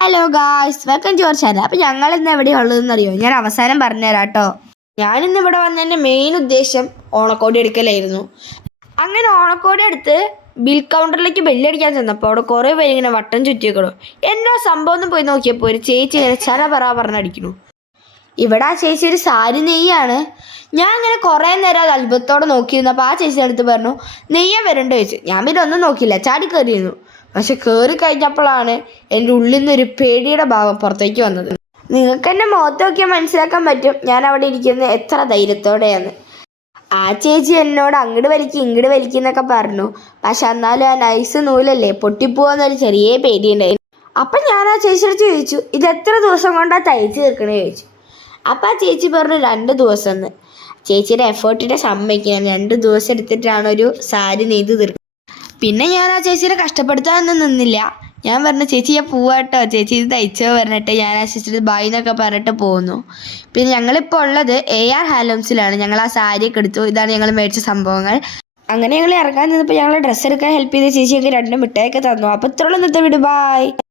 Hello guys, welcome to our channel. അപ്പോൾ ഞങ്ങൾ ഇന്ന് എവിടെയാണ് ഉള്ളതെന്ന് അറിയോ? ഞാൻ അവസാനം പറഞ്ഞുതരാം കേട്ടോ. ഞാനിന്ന് ഇവിടെ വന്നതിൻ്റെ മെയിൻ ഉദ്ദേശം ഓണക്കോടി എടുക്കലായിരുന്നു. അങ്ങനെ ഓണക്കോടി എടുത്ത് ബിൽ കൗണ്ടറിലേക്ക് ബെല്ലടിക്കാൻ ചെന്നപ്പോൾ അവിടെ കുറേ പേര് ഇങ്ങനെ വട്ടം ചുറ്റിയേക്കണു. എന്താ സംഭവം എന്ന് പോയി നോക്കിയപ്പോൾ ഒരു ചേച്ചി ഇങ്ങനെ പറഞ്ഞടിക്കണു. ഇവിടെ ആ ചേച്ചി ഒരു സാരി നെയ്യാണ്. ഞാൻ ഇങ്ങനെ കുറേ നേരം അത് അത്ഭുതത്തോടെ നോക്കിയിരുന്നപ്പോൾ ആ ചേച്ചി അടുത്ത് പറഞ്ഞു, നെയ്യാൻ വരണ്ട ചോദിച്ചു. ഞാൻ പിന്നെ ഒന്നും നോക്കിയില്ല, ചാടി കയറിയിരുന്നു. പക്ഷെ കയറി കഴിഞ്ഞപ്പോഴാണ് എൻ്റെ ഉള്ളിൽ നിന്നൊരു പേടിയുടെ ഭാവം പുറത്തേക്ക് വന്നത്. നിങ്ങൾക്ക് എൻ്റെ മുഖത്ത് നോക്കിയാൽ മനസ്സിലാക്കാൻ പറ്റും ഞാൻ അവിടെ ഇരിക്കുന്നത് എത്ര ധൈര്യത്തോടെയാണ്. ആ ചേച്ചി എന്നോട് അങ്ങോട്ട് ഇങ്ങോട്ട് വലിക്കുന്നൊക്കെ പറഞ്ഞു. പക്ഷെ എന്നാലും ആ നൈസ് നൂലല്ലേ പൊട്ടിപ്പോവാന്നൊരു ചെറിയ പേടിയുണ്ടായിരുന്നു. അപ്പം ഞാൻ ആ ചേച്ചിയോട് ചോദിച്ചു, ഇത് എത്ര ദിവസം കൊണ്ടാണ് തയ്ച്ച് തീർക്കണേ ചോദിച്ചു. അപ്പം ആ ചേച്ചി പറഞ്ഞു 2 ദിവസം എന്ന്. ചേച്ചിയുടെ എഫേർട്ടിനെ സമ്മതിക്കാൻ 2 ദിവസം എടുത്തിട്ടാണ് ഒരു സാരി നെയ്ത് തീർക്കുന്നത്. പിന്നെ ഞാൻ ആ ചേച്ചിയെ കഷ്ടപ്പെടുത്താനൊന്നും നിന്നില്ല. ഞാൻ പറഞ്ഞു, ചേച്ചി ഞാൻ പോവാട്ടോ, ചേച്ചി ഇത് തയ്ച്ചോ പറഞ്ഞിട്ട് ഞാൻ ആ ചേച്ചിയുടെ ബായ് എന്നൊക്കെ പറഞ്ഞിട്ട് പോകുന്നു. പിന്നെ ഞങ്ങളിപ്പോൾ ഉള്ളത് AR ഹാൻഡ്ലൂംസിലാണ്. ഞങ്ങൾ ആ സാരിയൊക്കെ എടുത്തു. ഇതാണ് ഞങ്ങൾ മേടിച്ച സംഭവങ്ങൾ. അങ്ങനെ ഞങ്ങൾ ഇറങ്ങാൻ നിന്നപ്പോൾ ഞങ്ങൾ ഡ്രസ്സ് എടുക്കാൻ ഹെൽപ്പ് ചെയ്ത ചേച്ചിയൊക്കെ 2 മിഠായിയൊക്കെ തന്നു. അപ്പോൾ ഇത്രയുള്ള ഇന്നത്തെ വീഡിയോ. ബായ്.